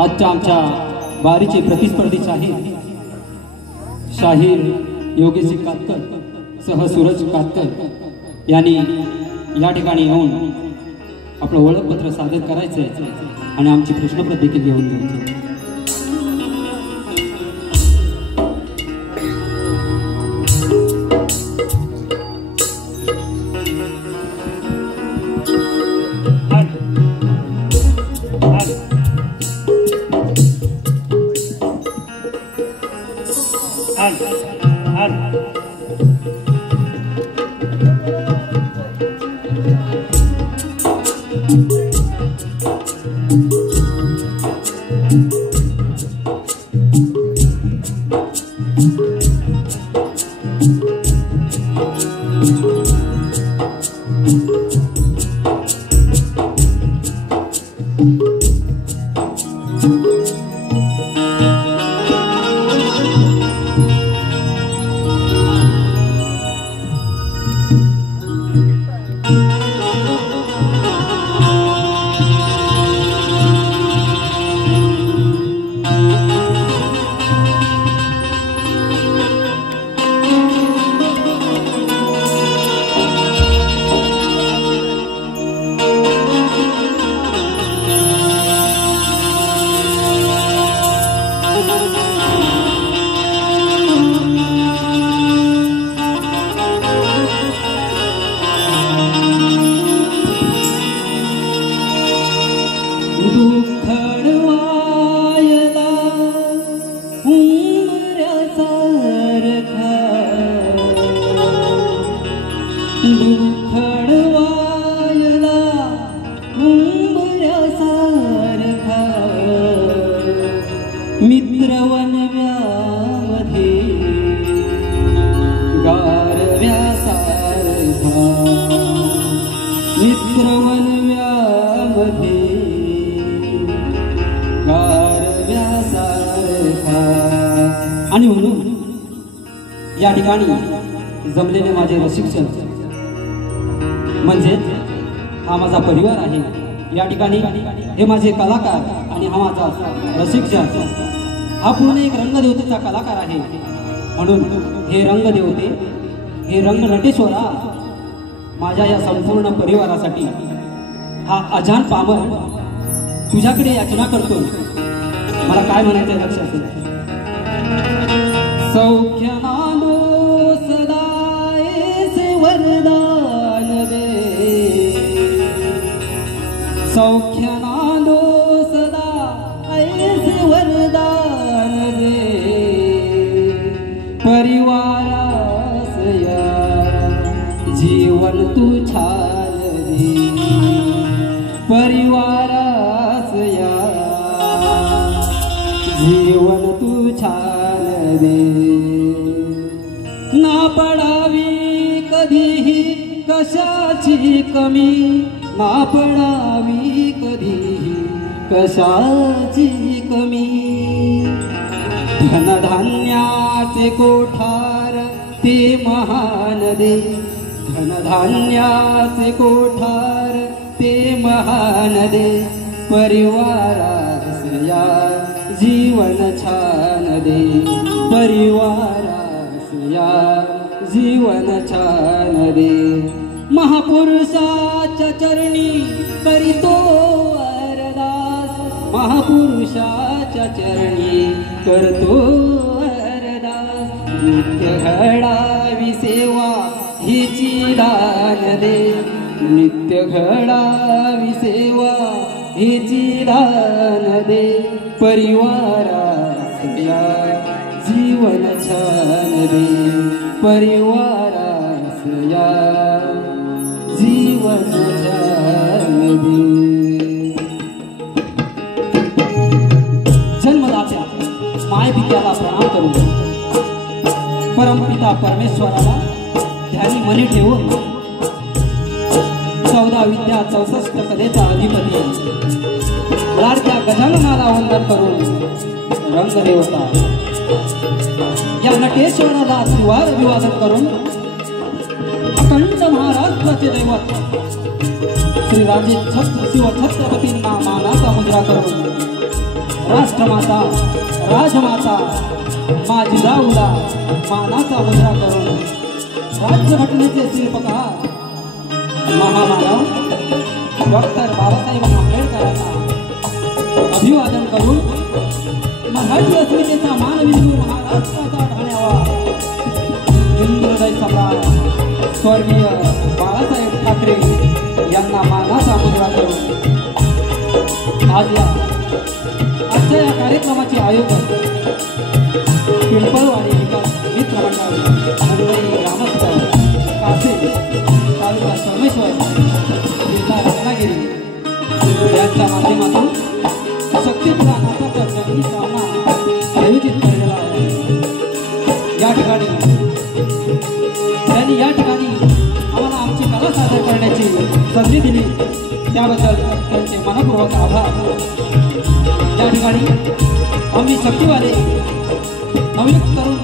आजच्या आमच्या बारीचे प्रतिस्पर्धी शाहीर योगेश कातकर सह सूरज कातकर यांनी या ठिकाणी येऊन आपलं ओळखपत्र सादर करायचं आहे आणि आमची प्रश्नपत्र देखील घेऊन द्यायची. मित्रवनव्यामध्ये गारव्यासारखा मित्रवनव्यामध्ये गारव्यासारखा. आणि म्हणून या ठिकाणी जमलेले माझे रसिकजन म्हणजे हा माझा परिवार आहे. या ठिकाणी हे माझे कलाकार आणि हा माझा रसिकजन हा पूर्ण एक रंगदेवतेचा कलाकार आहे. म्हणून हे रंगदेवते, हे रंगनटेश्वरा, माझ्या या संपूर्ण परिवारासाठी हा अजान पामर तुझ्याकडे याचना करतो. मला काय म्हणायचं लक्षात असेल. सौख्य नांदो सदा ऐसे वरदान दे, सौख्य नांदो सदा ऐसे वरदान दे, परिवारास या जीवन तू छान दे, परिवारास या जीवन तू छान दे. ना पडावी कधीही कशाची कमी, ना पडावी कधीही कशाची कमी. धनधान्याचे कोठार ते महान दे, धनधान्याचे कोठार ते महान दे, परिवारास या जीवन छान दे, परिवारास या जीवन छान दे. महापुरुषाच्या चरणी करीतो अरदास, महापुरुषाच्या चरणी करतो अरदास. नित्य घडावी सेवा हिची दान दे, नित्य घडावी सेवा हिची दान दे, परिवारास या जीवन छान दे, परिवारास या जीवन छान दे. जन्मदात्या मायपित्याला प्रणाम करून परमपिता परमेश्वराला ध्यानी मनी ठेवून 14 विद्या 64 कलेचा अधिपती लाडक्या गजाननाला वंदन करून रंगदेवता या नटेश्वराला त्रिवार अभिवादन करून अखंड महाराष्ट्राचे दैवत श्री राजे शिव छत्रपतींना मानाचा मुद्रा करून राष्ट्रमाता राजमाता मा जिजाऊला मानाचा मुद्रा करून राज्यघटनेचे शिल्पकार महामानव डॉक्टर बाबासाहेब आंबेडकरांना अभिवादन करून मराठी अस्मितेचा मानबिंदू महाराष्ट्राचा ठाण्यावा हिंदुहृदय सम्राट स्वर्गीय बाळासाहेब ठाकरे यांना मानाचा मुद्रा करून आजच्या या कार्यक्रमाचे आयोजक पिंपळवाडी विकास मित्र मंडळ मुंबई ग्रामस्थ कासे तालुका सोमेश्वर जिल्हा रत्नागिरी यांच्या माध्यमातून शक्तीपुरा नाटक जंगी सामना आयोजित केलेला आहे. या ठिकाणी त्यांनी आम्हाला आमची कला सादर करण्याची संधी दिली त्याबद्दल त्यांचे मनपूर्वक आभार. या ठिकाणी आम्ही शक्तीवाले नवयुक्त तरुण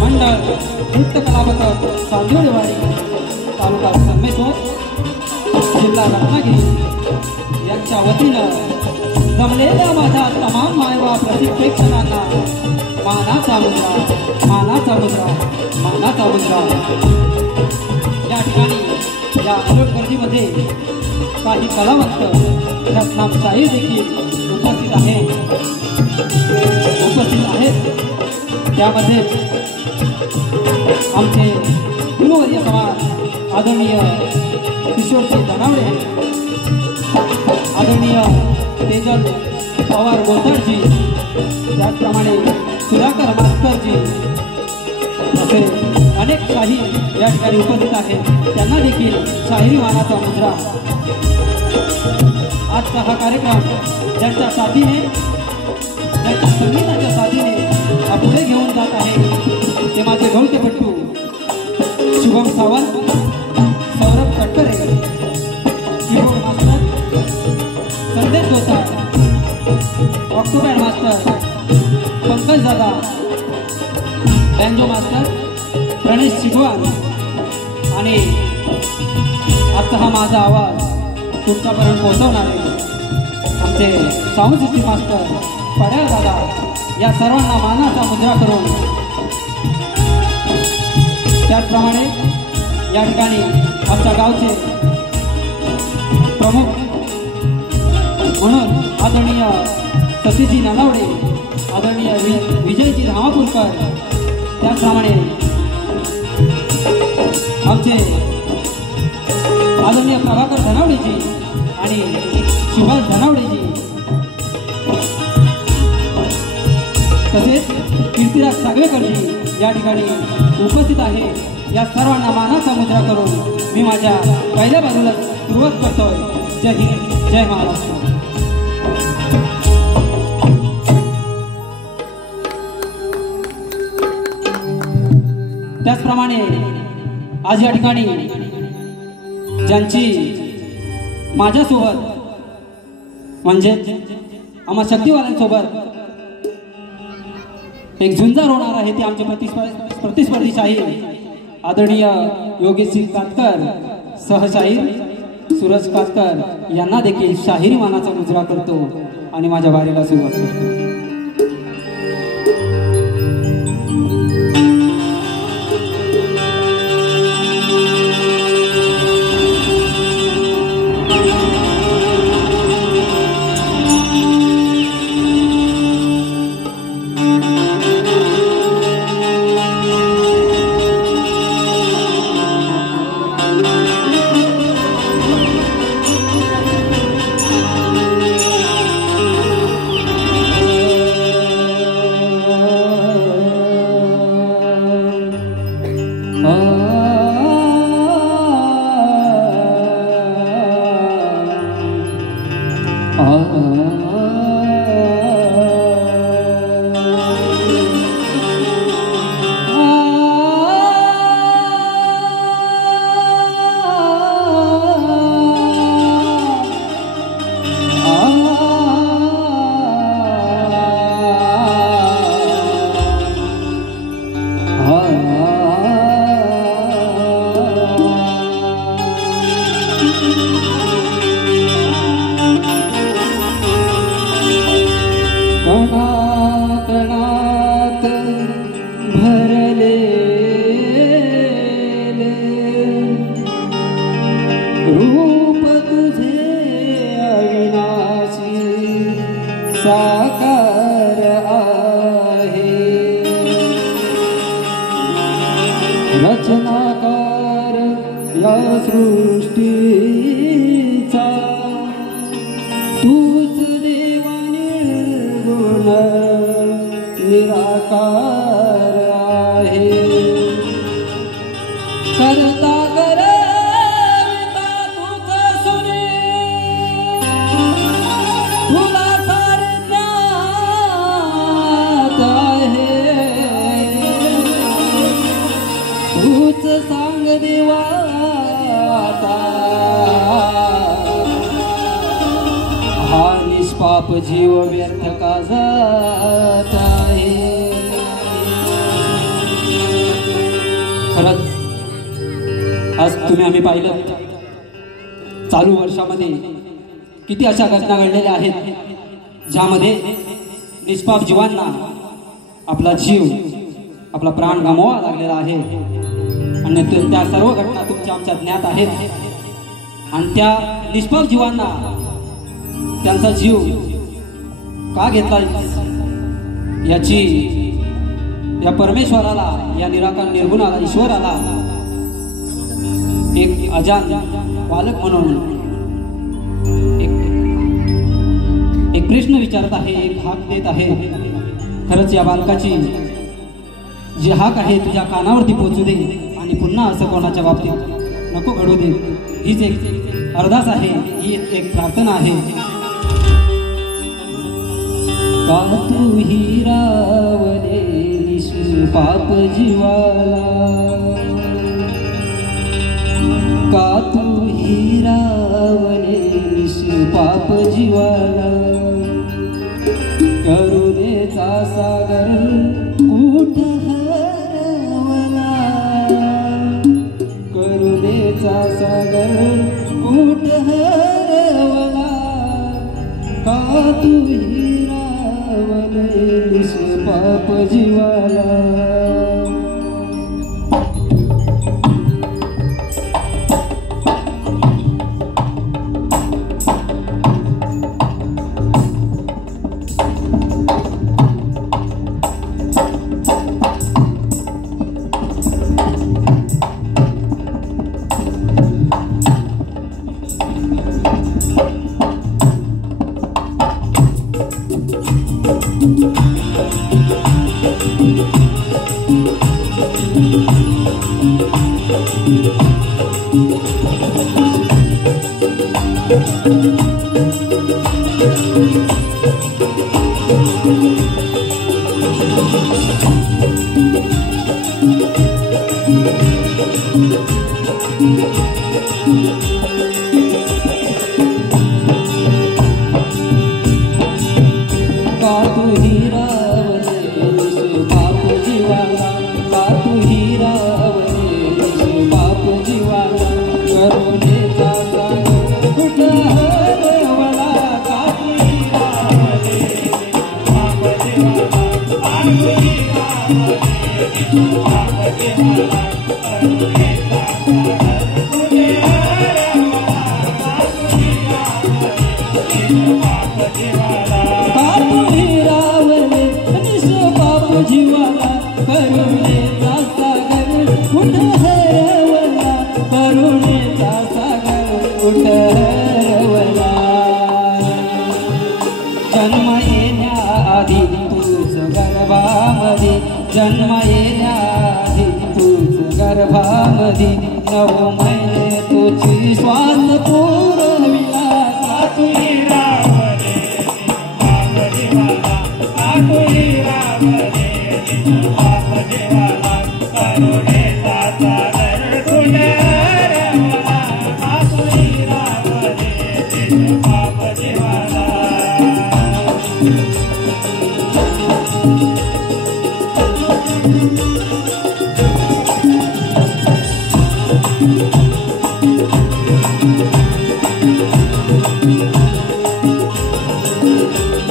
मंडळ नृत्य कलापथक चांदोडेवाडी तालुका संगमेश्वर जिल्हा रत्नागिरी यांच्या वतीनं जमलेल्या माझ्या तमाम मायबाप रसिक-प्रेक्षकांना मानाचा मुद्रा, मानाचा मुद्रा, मानाचा मुद्रा. या ठिकाणी या अलोट गर्दीमध्ये काही कलावंत रत्नामशाही देखील उपस्थित आहेत. त्यामध्ये आमचे गुरुवर्य समाज आदरणीय किशोरजी धनावडे, आदरणीय तेजल पवार गोतडजी, त्याचप्रमाणे सुधाकर मास्टरजी असे अनेक शाही या ठिकाणी उपस्थित आहेत. त्यांना देखील शाहिरी मानाचा मुद्रा. आजचा हा कार्यक्रम ज्यांच्या साथीने, ज्यांच्या संगीताच्या साथीने हा पुढे घेऊन जात आहे ते माझे ढोलकेपट्टू शुभम सावंत, सौरभ तटकरे, संजू मास्तर, प्रणेश शिगवान आणि आजचा हा माझा आवाज तुमच्यापर्यंत पोहोचवणारे आमचे साऊंड सिस्टीम मास्टर पड्याळ दादा, या सर्वांना मानाचा मुद्रा करून त्याचप्रमाणे या ठिकाणी आमच्या गावचे प्रमुख म्हणून आदरणीय सतीजी नानावडे, आदरणीय विजयजी धामापूरकर, त्याचप्रमाणे आमचे आदरणीय प्रभाकर धनावडेजी आणि सुभाष धनावडेजी, तसेच कीर्तिराज सागवेकरजी या ठिकाणी उपस्थित आहे। या सर्वांना मानाचा मुद्रा करून मी माझ्या पहिल्या बाजूला सुरुवात करतोय। जय हिंद, जय महाराष्ट्र। त्याचप्रमाणे आज या ठिकाणी ज्यांची माझ्यासोबत म्हणजे आम्हा शक्तिवाल्यांसोबत एक झुंजार होणार आहे, ते आमचे प्रतिस्पर्धी शाहीर आदरणीय योगेशजी कातकर, सहशाहीर सूरज कातकर यांना देखील शाहिरी मानाचा मुजरा करतो आणि माझ्या वारीला सुरुवात करतो। रचनाकार या सृष्टीचा तूच देवा निर्गुण निराकार आहे। करता करता तूच सुरे तुला सारे ज्ञात आहे। तूच सांग देवा हा निष्पाप जीव व्यर्थ का जात आहे। खरंच आज तुम्ही आम्ही पाहिलं चालू वर्षामध्ये किती अशा घटना घडलेल्या आहेत ज्यामध्ये निष्पाप जीवांना आपला जीव आपला प्राण गमवावा लागलेला आहे आणि त्या सर्व घटना तुमच्या आमच्या ज्ञात आहेत आणि त्या निष्पाप जीवांना त्यांचा जीव का घेतला याची या परमेश्वराला या निराकार निर्गुणाला ईश्वराला एक अजान बालक म्हणून एक प्रश्न विचारत आहे, एक हाक देत आहे। खरंच या बालकाची जी हाक आहे तुझ्या कानावरती पोहोचू दे आणि पुन्हा असं कोणाच्या बाबतीत नको घडू दे। हीच एक अरदास आहे, ही एक प्रार्थना आहे। का तू हिरावले निष्पाप जीवाला, का तू हिरावले निष्पाप जीवाला। करुणेचा सागर कुठ हरला, सागर कुठ हरवला का तू हिरावलेलीस पाप जीवाला का तू हिरावलेलीस पाप जीवाला का तू हिरावलेलीस पाप जीवाला करुणेचा सागर कुठ हरवला का तू हिरावलेलीस पाप जीवाला का तू हिरावलेलीस पाप जीवाला करुणेचा सागर कुठ हरवला का तू हिरावलेलीस पाप जीवाला जीवाला करुणेचा सागर कुठ हरवला करुणेचा सागर कुठ हरवला जन्म येण्याआधी तूच गर्भामध्ये जन्म येण्याआधी तूच गर्भामध्ये 9 महिने तुझी श्वास पुरविला का तू हिरावलेलीस पाप जीवाला का तू हिरावलेलीस पाप जीवाला करुणेचा सागर कुठ हरवला का तू हिरावलेलीस पाप जीवाला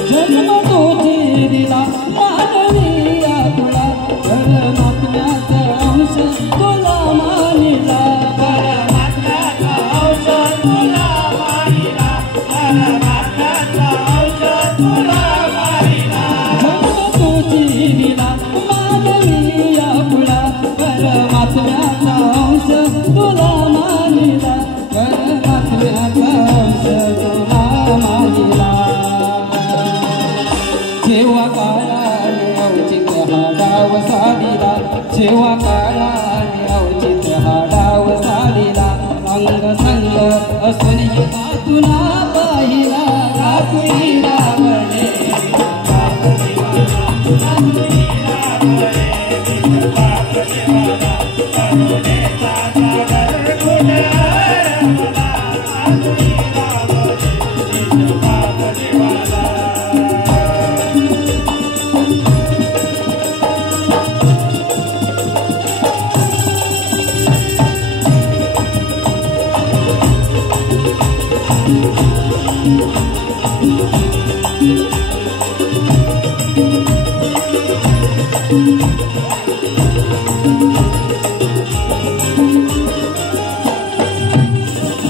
जन्म तुझी दिला मानवी आपुला परमात्म्याचा अंश तुला मानिला परमात्म्याचा अंश तुला मानिला परमात्म्याचा अंश तुला मानिला जन्म तुझी दिला मानवी आपुला परमात्म्याचा अंश तुला मानिला परमात्म्याचा अंश तुला मानिला जेव्हा काळाने अवचित हा डाव साधिला जेव्हा काळाने अवचित हा डाव साधिला अंग संग असून का तुला पाहिला का तू हिरावलेलीस पाप जीवाला का तू हिरावलेलीस पाप जीवाला करुणेचा सागर कुठ हरवला का तू हिरावलेलीस पाप जीवाला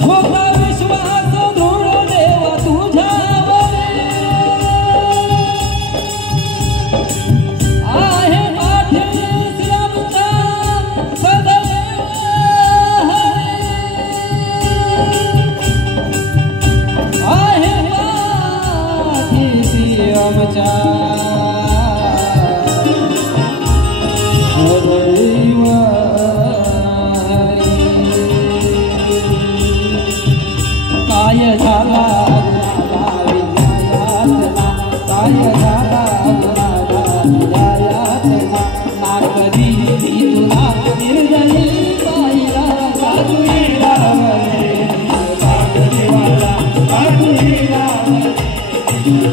होता विश्वास दृढ देवा तुझ्यावर आहे पाठीशी आमच्या सदैव आहे पाठीशी आमच्या सदैव काय झाला गुणाला काय झाला गुणाला ना कधी मी तुला निर्दयी पाहिला का तू हिरावलेलीस पाप जीवाला का तू हिरावलेलीस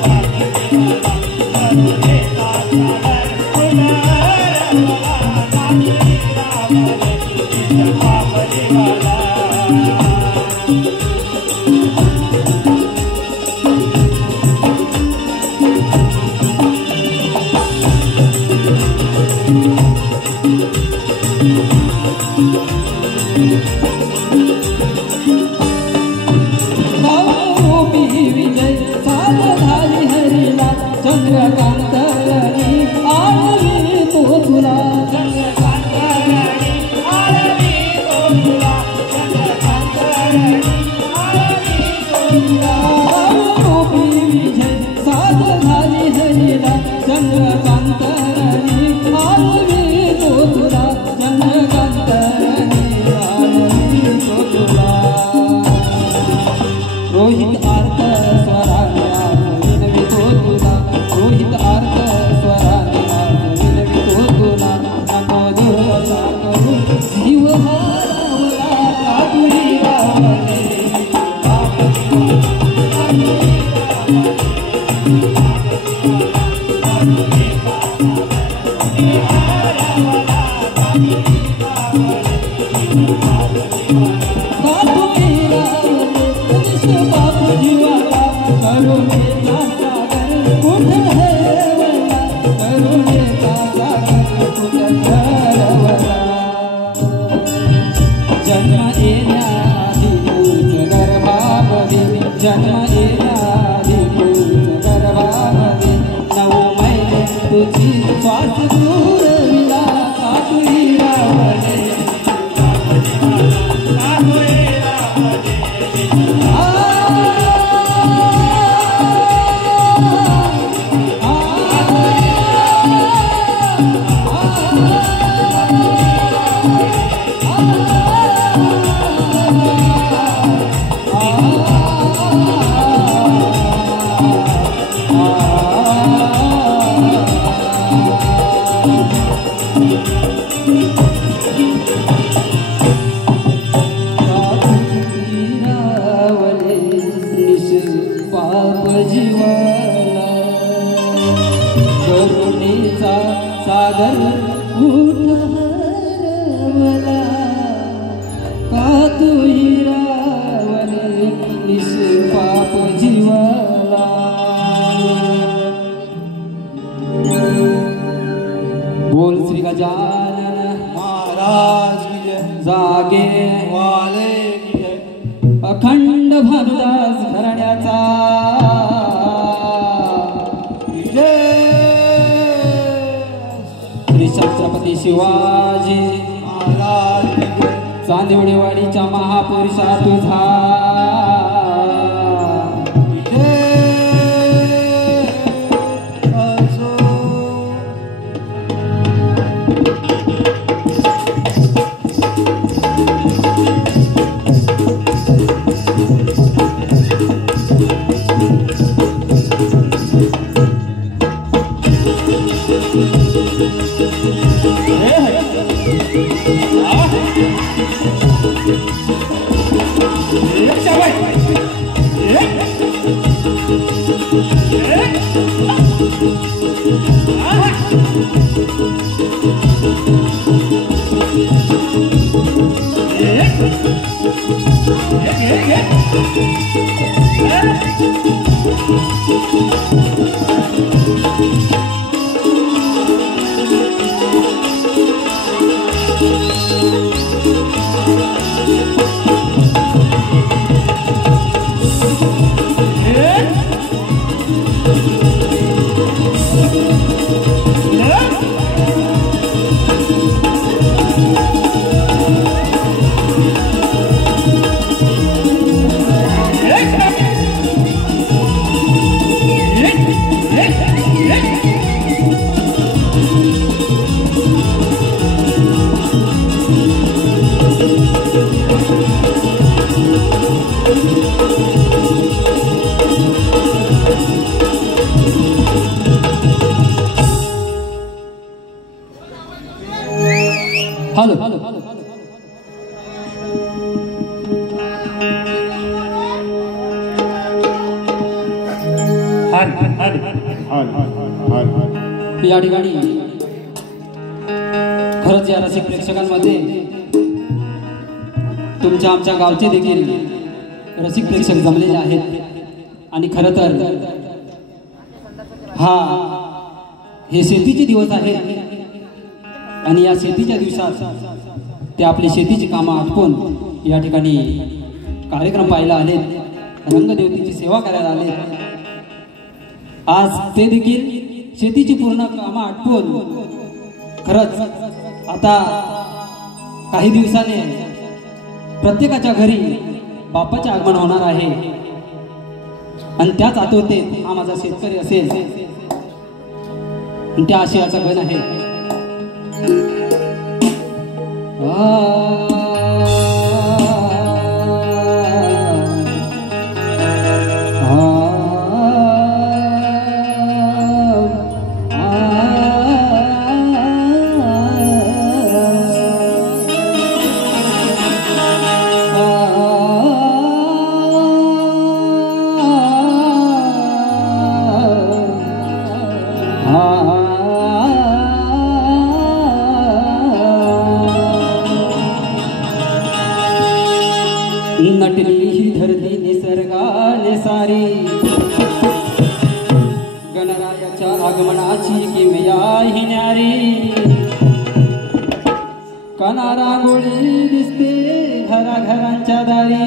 पाप जीवाला करुणेचा सागर कुठ हरवला का तू हिरावलेलीस पाप जीवाला रोहित अर्थ स्वराने आज विनवितो तुला रोहित अर्थ स्वराने आज विनवितो तुला नको दुर्दशा करू जीव हरवला का तुझी रावले सागर उठ हरवला का तू हिरावले निष्पाप जीवाला बोल श्री गजानन महाराज की जय जागे वाले की जय अखंड भानुदास घराण्याचा छत्रपती शिवाजी महाराज चांदिवडेवाडीच्या महापुरुषा तुझा हॅलो हॅलो या ठिकाणी खरंच या रसिक प्रेक्षकांमध्ये तुमच्या आमच्या गावचे देखील रसिक प्रेक्षक जमलेले आहेत आणि खरं तर हे शेतीचे दिवस आहेत आणि या शेतीच्या दिवसात ते आपली शेतीची कामं आटपून या ठिकाणी कार्यक्रम पाहायला आले रंगदेवतेची सेवा करायला आले आज ते देखील शेतीची पूर्ण कामं आटपून खरंच आता काही दिवसाने प्रत्येकाच्या घरी बाप्पाचे आगमन होणार आहे आणि त्याच आतुरतेत हा माझा शेतकरी असेल त्या आशयाचा गण आहे देवीची धरती निसर्गाने सारी गणरायाच्या आगमनाची किमया ही न्यारी काना रांगोळी दिसते घराघरांच्या दारी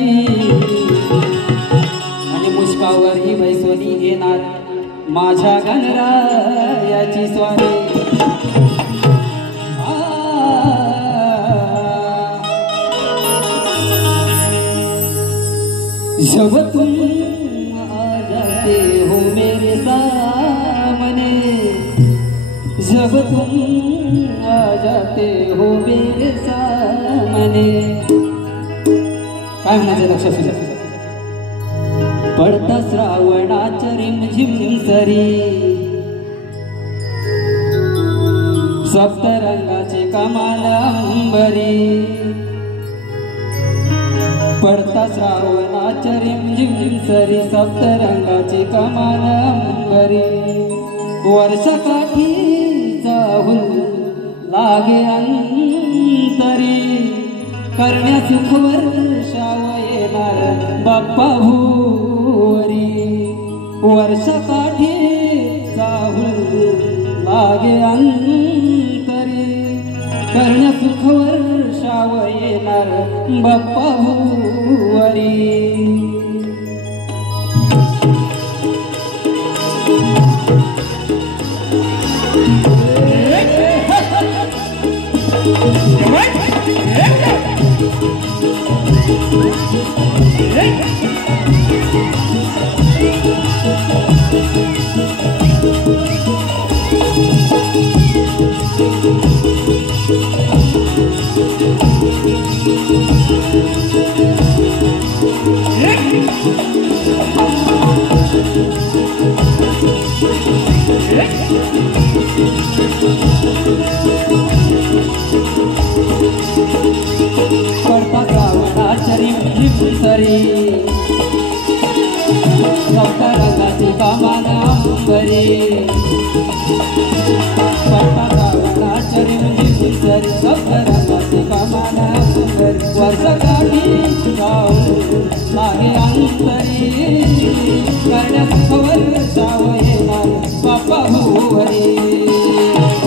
आणि मुष्कावर ही बैसोनी येणार माझ्या गणरायाची स्वारी जब तुम आ जाते हो मेरे सामने जब तुम आ जाते हो मेरे सामने काय म्हणायचं लक्षात सुद्धा पडता श्रावणाच्या रिमझिम सरी सप्तरंगाचे कमाल अंबरी पडता श्रावणाच्या रिमझिम सरी सप्तरंगाची कमान अंबरी वर्षकाठी जाऊन लागे अंतरी करण्या सुख वर्षाव येणार बाप्पा भुवरी वर्षकाठी जाऊन लागे अंतरी करण्या सुख वर्षाव येणार बाप्पा भुवरी पडता श्रावणाच्या रिमझिम सरी सप्तरंगाची कमान अंबरी पडता श्रावणाच्या रिमझिम सरी सप्तरंगाची कमान अंबरी वर्षकाठी जाऊन लागे अंतरी करण्या सुख वर्षाव येणार बाप्पा भुवरी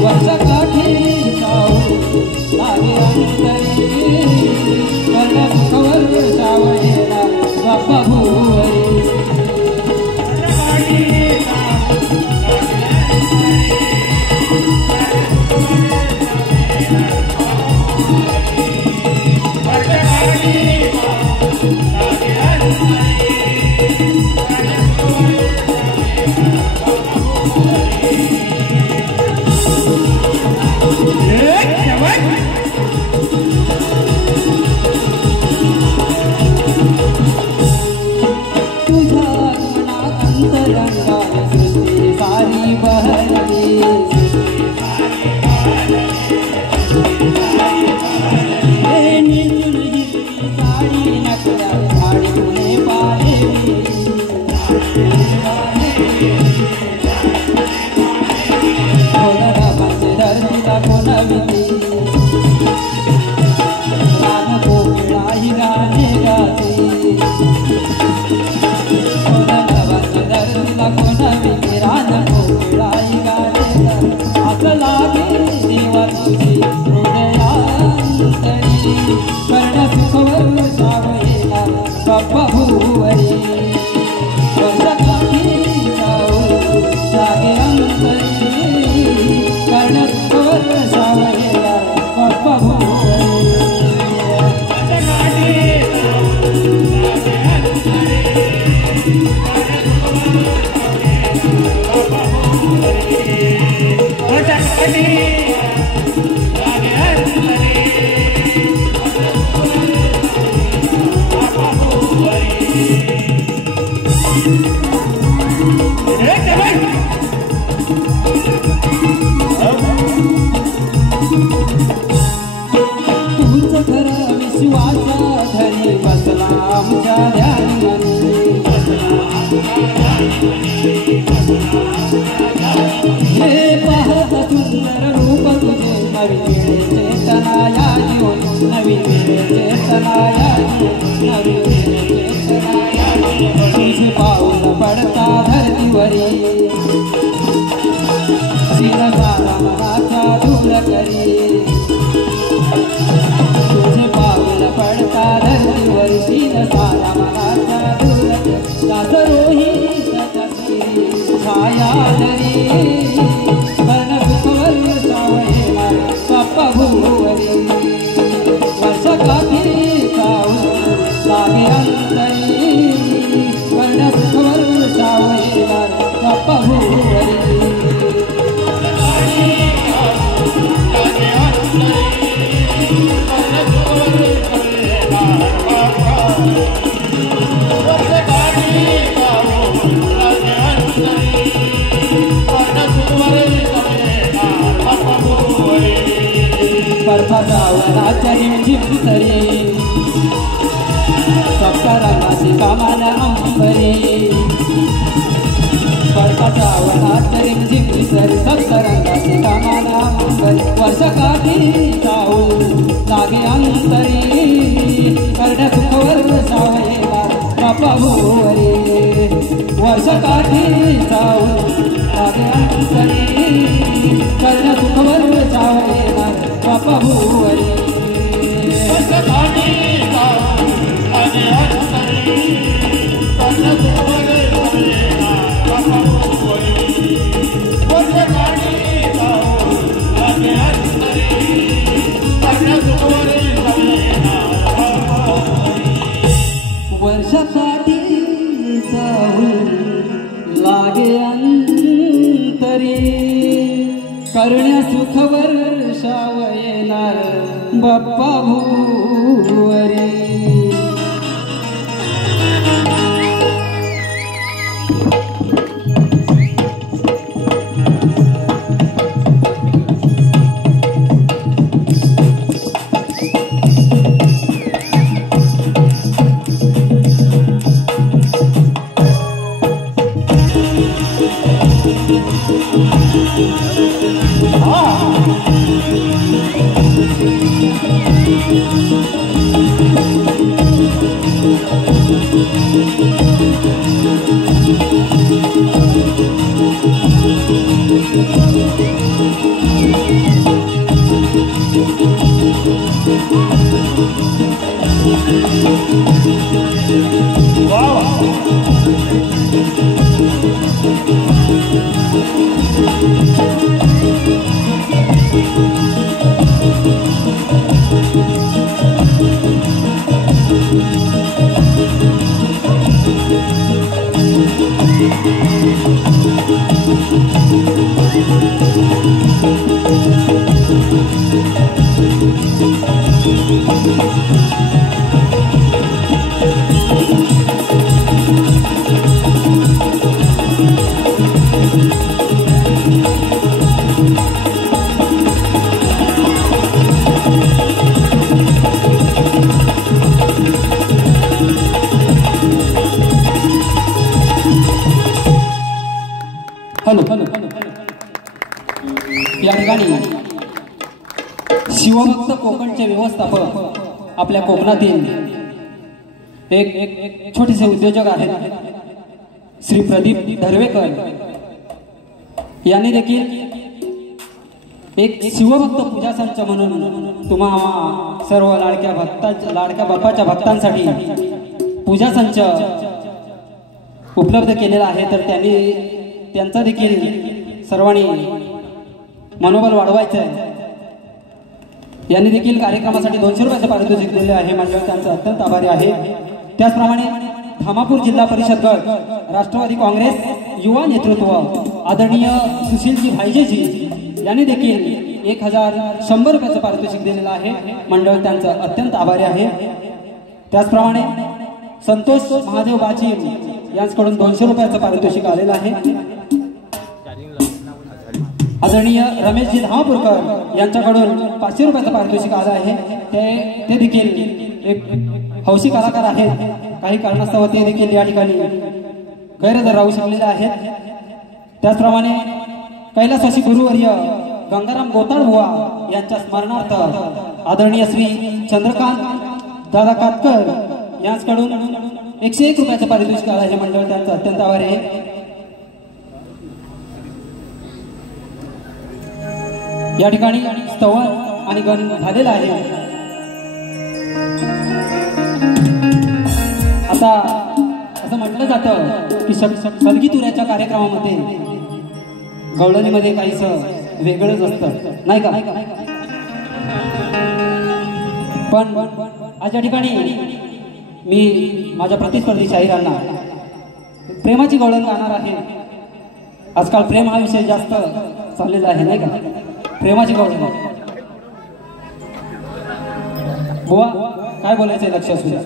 वर्षकाठी जाऊन लागे अंतरी करण्या सुख वर्षाव येणार बाप्पा भुवरी माझ्या मनाच्या दूरच दासरोही सतती छाया दरी कर्ण सुखवर सावळे मारे बाप्पा भुवरी वर्ष काठी जाऊ लागे अंतरी कर्ण सुखवर सावळे मारे बाप्पा भुवरी परफावनाच्या रिमझिम सरी सप्तरंगाची कामान अंबरी परफावनाच्या रिमझिम सरी सप्तरंगाची कामान अंबरी वर्ष काठी जाऊ लागे अंतरी कर्ण सुखवर सावळे बाप्पा भुवरी वर्ष काठी जाऊ लागे अंतरी कर्ण सुखवर सावळे बाप्पा भुवरी वर्ष काठी जाऊ लागे अंतरी कर्ण सुखवर सावळे बाप्पा भुवरी वर्ष काठी जाऊ लागे अंतरी कर्ण सुखवर वर्ष काठी जाऊ लागे अंतरी करण्या सुखवर सावळेणार बाप्पा भुवरी या ठिकाणी शिवभक्त कोकणचे व्यवस्थापक आपल्या कोकणातील एक छोटेसे उद्योजक आहेत श्री प्रदीप धर्वेकर यांनी देखील एक शिवभक्त पूजा संच म्हणून तुम्हा सर्व लाडक्या बाप्पाच्या भक्तांसाठी पूजा संच उपलब्ध केलेला आहे। तर त्यांचा देखील सर्वांनी मनोबल वाढवायचं आहे। यांनी देखील कार्यक्रमासाठी 200 रुपयाचे पारितोषिक दिले आहे। मंडळ त्यांचा अत्यंत आभारी आहे। त्याचप्रमाणे धामापूर जिल्हा परिषद गट राष्ट्रवादी काँग्रेस युवा नेतृत्व आदरणीय सुशीलजी भाईजेजी यांनी देखील 1100 रुपयाचे पारितोषिक दिलेलं आहे। मंडळ त्यांचा अत्यंत आभारी आहे। त्याचप्रमाणे संतोष महादेव बाची यांच्याकडून 200 रुपयाचं पारितोषिक आलेलं आहे। आदरणीय रमेशजी धामापूरकर यांच्याकडून 500 रुपयाचं पारितोषिक आलं आहे। ते देखील एक हौशी कलाकार आहेत। काही कारणास्तव ते देखील या ठिकाणी गैरहजर राहू शकलेले आहेत। त्याचप्रमाणे कैलासवासी गुरुवर्य गंगाराम गोताळ बुवा यांच्या स्मरणार्थ आदरणीय श्री चंद्रकांत दादा कातकर यांच्याकडून 101 रुपयाचं पारितोषिक आलं आहे। मंडळ त्यांचं अत्यंत आभारी आहे। या ठिकाणी स्तवन आणि गण झालेला आहे। आता असं म्हटलं जातं की सलगी तुऱ्याच्या कार्यक्रमामध्ये गवळणीमध्ये काहीच वेगळंच असतं, नाही का? पण आज या ठिकाणी मी माझ्या प्रतिस्पर्धी शाहिरांना प्रेमाची गवळण गाणार आहे. आजकाल प्रेम हा विषय जास्त चाललेला आहे, नाही का? प्रेमाची गवळण. बुवा काय बोलायचंय लक्ष असू द्या.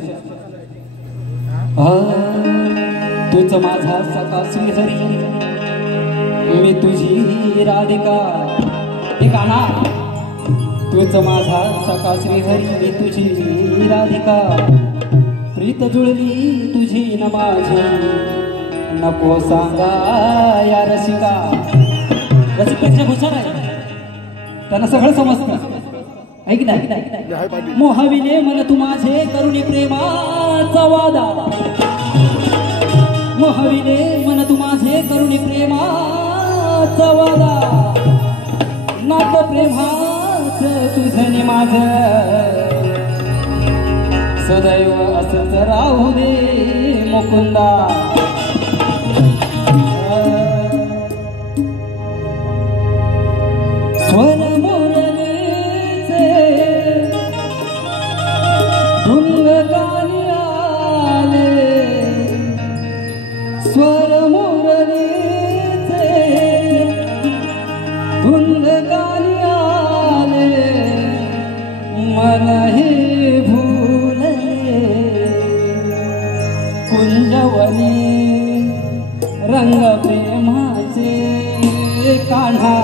तूच माझा सखा श्रीहरी, मी तुझी राधिका. हे गाणं. तूच माझा सखा श्रीहरी, मी तुझी राधिका. प्रीत जुळली तुझी न माझी, नको सांगा या रसिका. रसिकपेक्षा हुशार आहे, त्यांना सगळं समजतं. ऐक नाही. मोहविले मन तू माझे, करुणी प्रेमाचा वादा. मोहविले मन तू माझे, करुणी प्रेमाचा वादा. नात प्रेमाच तुझं माझं, सदैव असंच राहू दे मुकुंदा. स्वर मुरलीचे ढुंग गाणी आले, स्वर मुरलीचे ढुंग गाणी आले. मन हे भूले कुंजवनी, रंग प्रेमाचे कान्हा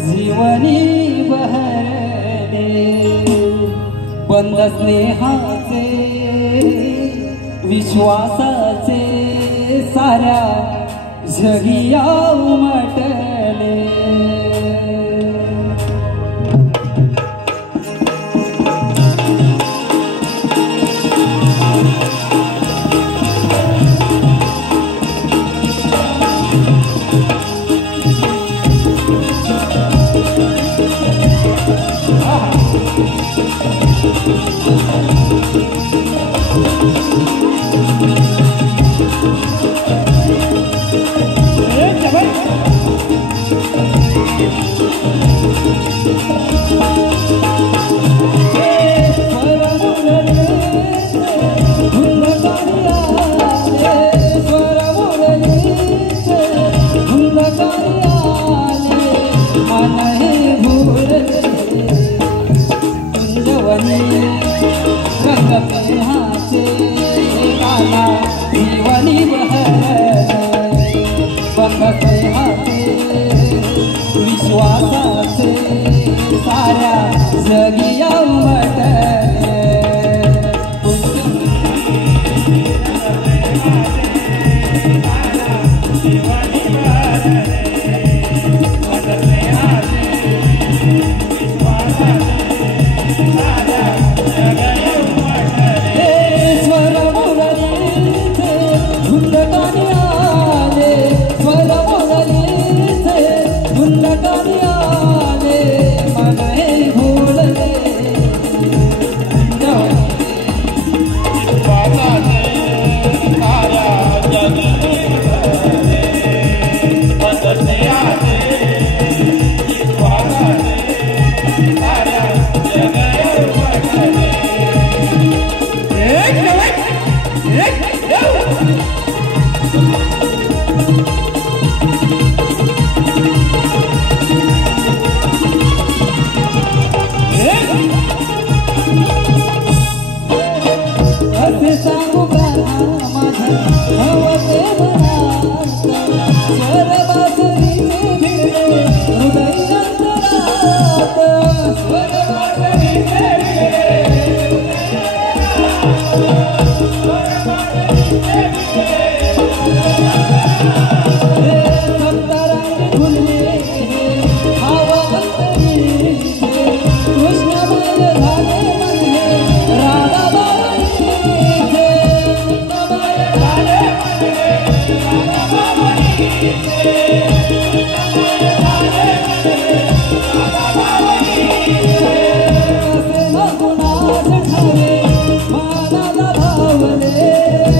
जीवनी बहरले. बंद स्नेहाचे विश्वासाचे साऱ्या जगिया उमटले. विश्वासाचे साऱ्या जगिया उमटले. मानाला भावले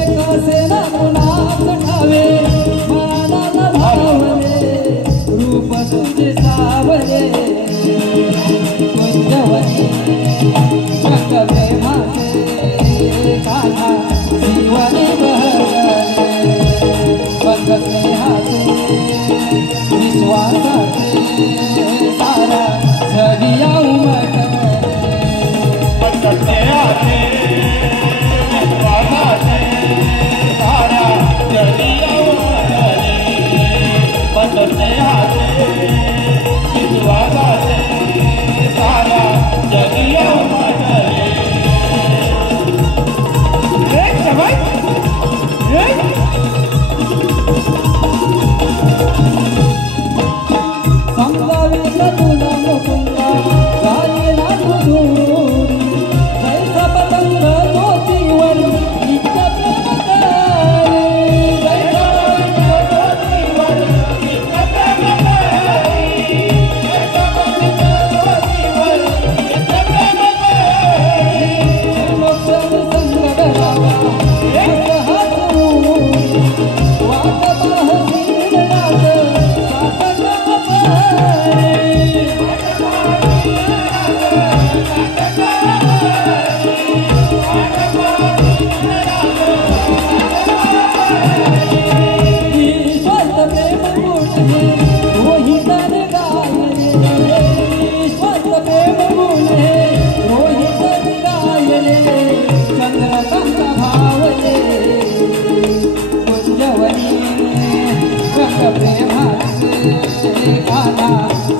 काना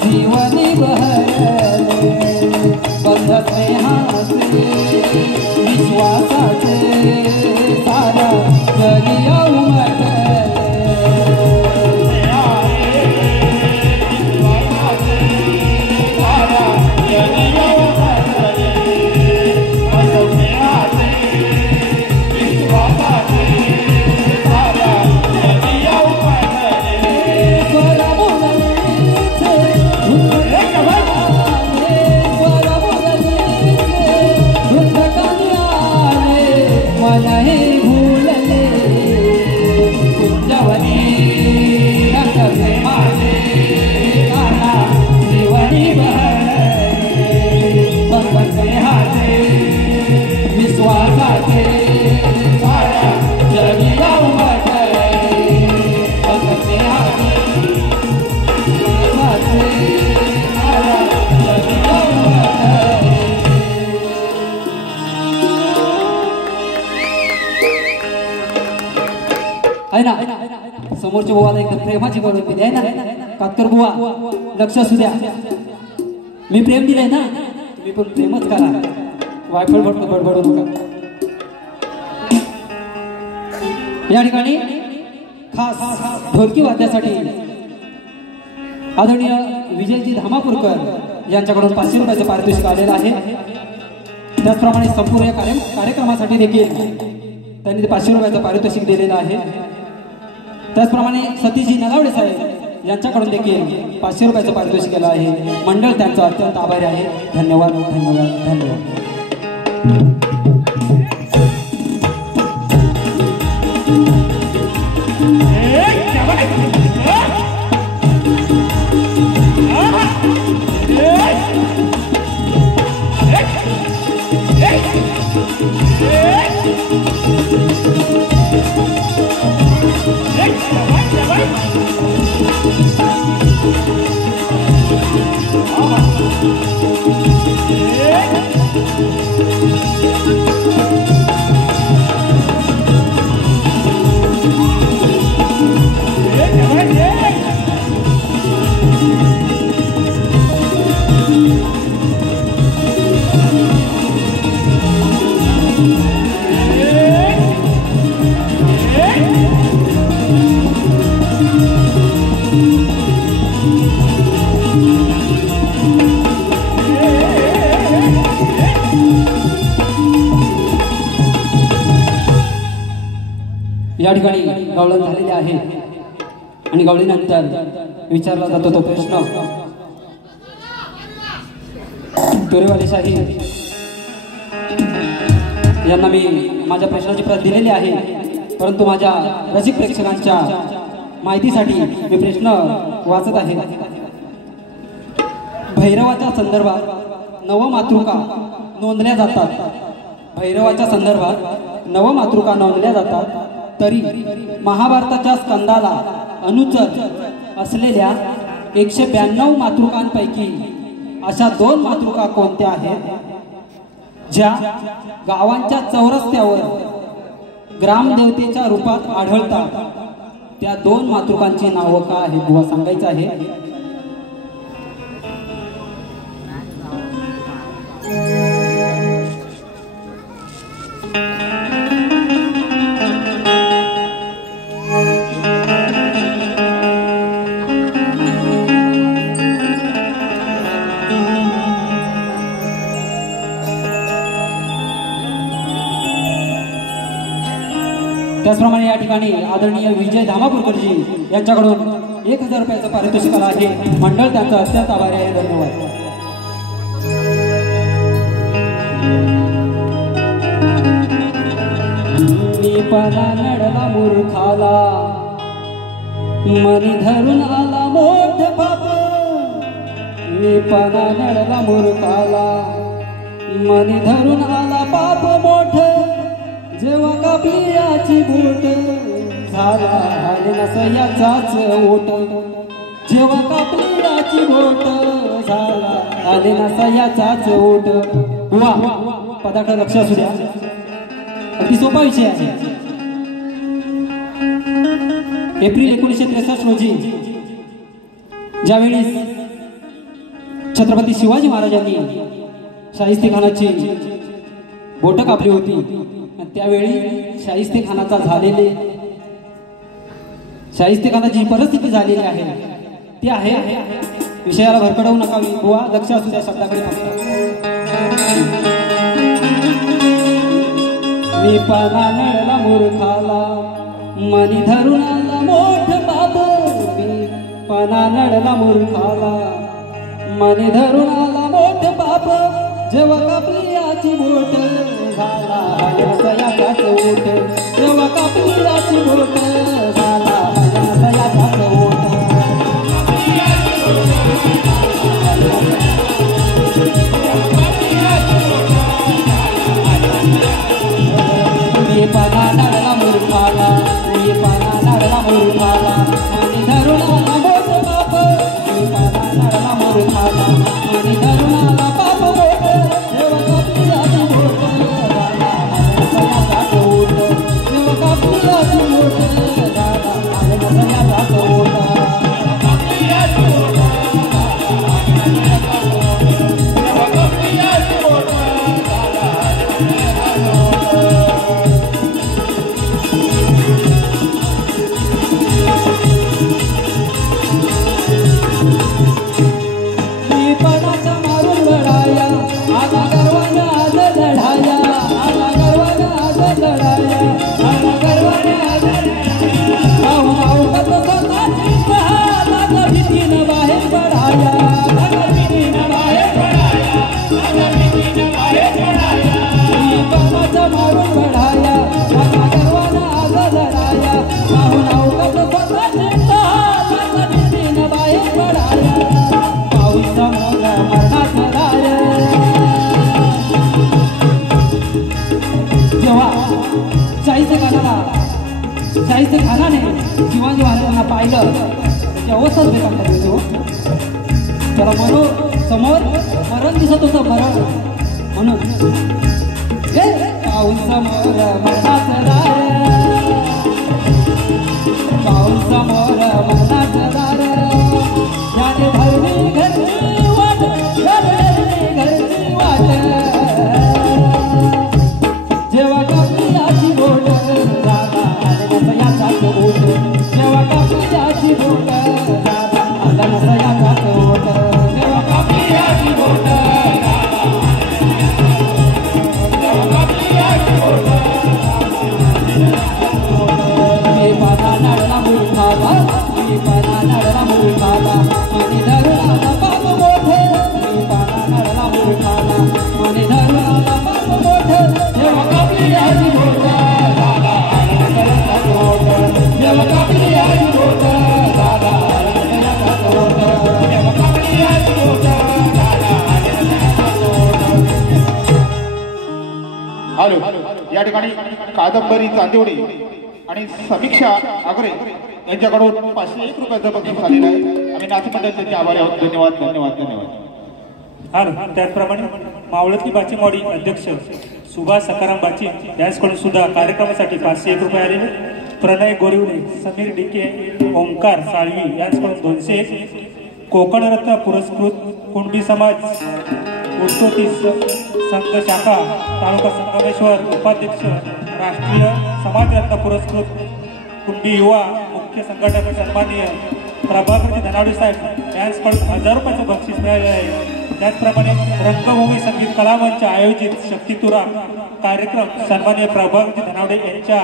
जीवनी बहरले बंध स्नेहाचे विश्वासाचे सारा जगिया उमटले आहे ना समोरच्या बुवाला एकदम प्रेमाची गौरव दिली आहे ना कातकर बुवा लक्ष असू द्या मी प्रेम दिलंय ना तुम्ही पण प्रेमच करा वायफळ बडबडू नका या ठिकाणी खास ढोलकी वाद्यासाठी आदरणीय विजयजी धामापूरकर यांच्याकडून 500 रुपयाचे पारितोषिक आलेलं आहे त्याचप्रमाणे संपूर्ण कार्यक्रमासाठी देखील त्यांनी 500 रुपयाचं पारितोषिक दिलेलं आहे त्याचप्रमाणे सतीशजी नलावडे साहेब यांच्याकडून देखील 500 रुपयाचं पारितोषिक केलं आहे मंडळ त्यांचा अत्यंत आभारी आहे धन्यवाद धन्यवाद धन्यवाद या ठिकाणी गवळण झालेले आहे आणि गवळीनंतर विचारला जातो तो प्रश्न तुरेवाले शाही यांना मी माझ्या प्रश्नाची प्रत दिलेली आहे परंतु माझ्या रसिक प्रेक्षकांच्या माहितीसाठी मी प्रश्न वाचत आहे भैरवाच्या संदर्भात नवमातृका नोंदल्या जातात भैरवाच्या संदर्भात नवमातृका नोंदल्या जातात तरी महाभारताच्या स्कंदाला अनुचर असलेल्या 192 मातृकांपैकी अशा 2 मातृका कोणत्या आहेत ज्या गावांच्या चौरस्त्यावर ग्रामदेवतेच्या रूपात आढळतात त्या 2 मातृकांची नावं काय आहेत बुवा सांगायचं आहे त्याचप्रमाणे या ठिकाणी आदरणीय विजय धामापूरकरजी यांच्याकडून 1000 रुपयाचं पारितोषिक आहे मंडळ त्यांचा अत्यंत आभारी आहे धन्यवाद मी पाना नडला मूर्खाला मनी धरून आला मोठ बाप मी पाना नडला मूर्खाला मनी धरून आला बाप मोठ जेव्हा कापली याची बोट झाला आले नसयाचाच ओट जेव्हा कापली याची बोट झाला आले नसयाचाच ओट वा पदाकडे लक्ष असू द्या अगदी सोपा विषय आहे एप्रिल 1963 रोजी ज्यावेळी छत्रपती शिवाजी महाराजांनी शाहिस्तेखानाची बोटं कापली होती आणि त्यावेळी शाहिस्तेखानाचा झालेले शाहिस्तेखानाची परिस्थिती झालेली आहे ती आहे विषयाला भरकडवू नका बुवा, लक्ष असू त्या शब्दाकडे फक्त. मी पाना नळला मूर्खाला मनी धरून आला मोठ बाप, मी पाना नळला मूर्खाला मनी धरून आला मोठ बाप, जेव्हा कापली याची बोट झाला याचाच ओठ, जेव्हा कापली याची बोट झाला याचाच ओठ. मी पाना नळला मूर्खाला, मी पाना नळला मूर्खाला मनी धरून आला मोठ बाप, मी पाना नळला मूर्खाला मनी धरून आला बाप मोठ, जेव्हा कापली याची बोट झाला याचाच ओठ, जेव्हा कापली याची बोट झाला याचाच ओठ. शाहिस्तेखानाने शिवाजी महाराजांना पाहिलं त्याची अवस्थाच बेकार झाली होती. त्याला समोर मरण दिसत होतं, मरण म्हणून पाऊस समोर मरणाचं दार, पाऊस समोर मरणाचं दार, ज्याने धरली घरची वाट, धरली घरची वाट, जेव्हा कापली याची बोट झाला याचाच ओठ, जेव्हा कापली याची बोट झाला याचाच ओठ, जेव्हा कापली याची बोट मी पाना नळला मूर्खाला, मी पाना नळला मूर्खाला मनी धरून आला बाप मोठ, मी पाना नळला मूर्खाला मनी धरून आला बाप मोठ, जेव्हा कापली याची बोट झाला याचाच ओठ, जेव्हा कापली याची बोट झाला याचाच ओठ, जेव्हा कापली याची बोट झाला याचाच ओठ. हॅलो, या ठिकाणी कादंबरी चांदिवडी आणि समीक्षा आगरे यांच्याकडून 501 रुपयाचं बक्षीस झालेलं आहे. आम्ही नाथ मंडळ त्यांचे आभारी आहोत. धन्यवाद धन्यवाद धन्यवाद. आणि त्याचप्रमाणे मावळतली बाचीमवाडी अध्यक्ष सुभाष सकाराम बाची यांच्याकडून सुद्धा कार्यक्रमासाठी 501 रुपये आलेले. प्रणय गोरिवले, समीर डिके, ओंकार साळवी यांच्याकडून 201. कोकणरत्न पुरस्कृत कुणबी समाज उत्सोती संघ शाखा तालुका संगमेश्वर उपाध्यक्ष, राष्ट्रीय समाजरत्न पुरस्कृत कुणबी युवा मुख्य संघटक सन्माननीय प्रभाकरजी धनावडे साहेब यांच्याकडून 1000 रुपयाचं बक्षीस मिळाले आहे. त्याचप्रमाणे रंगभूमी संगीत कला मंच आयोजित शक्तितुरा कार्यक्रम सन्माननीय प्रभाकरजी धनावडे यांच्या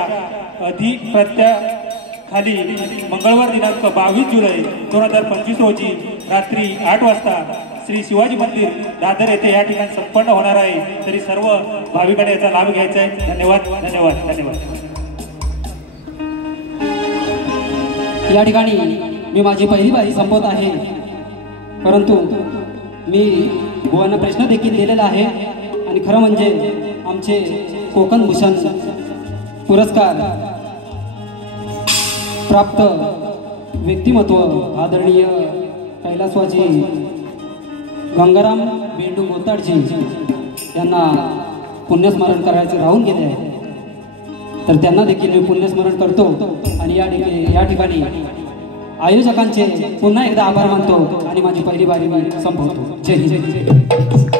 अधिप्रत्याखाली मंगळवार दिनांक 22 जुलै 2025 रोजी रात्री 8 वाजता श्री शिवाजी मंदिर दादर येथे या ठिकाणी संपन्न होणार आहे. तरी सर्व भाविकांनी याचा लाभ घ्यायचा आहे. धन्यवाद धन्यवाद धन्यवाद. या ठिकाणी मी माझी पहिली बारी संपवत आहे, परंतु मी बुवांना प्रश्न देखील दिलेला आहे आणि खरं म्हणजे आमचे कोकण भूषण पुरस्कार प्राप्त व्यक्तिमत्व आदरणीय कैलासवाजी गंगाराम बेंडू गोताडजी यांना पुण्यस्मरण करायचे राहून गेले आहे. तर त्यांना देखील मी पुण्यस्मरण करतो आणि या ठिकाणी आयोजकांचे पुन्हा एकदा आभार मानतो आणि माझी पहिली बारी मी संपवतो. जय हिंद.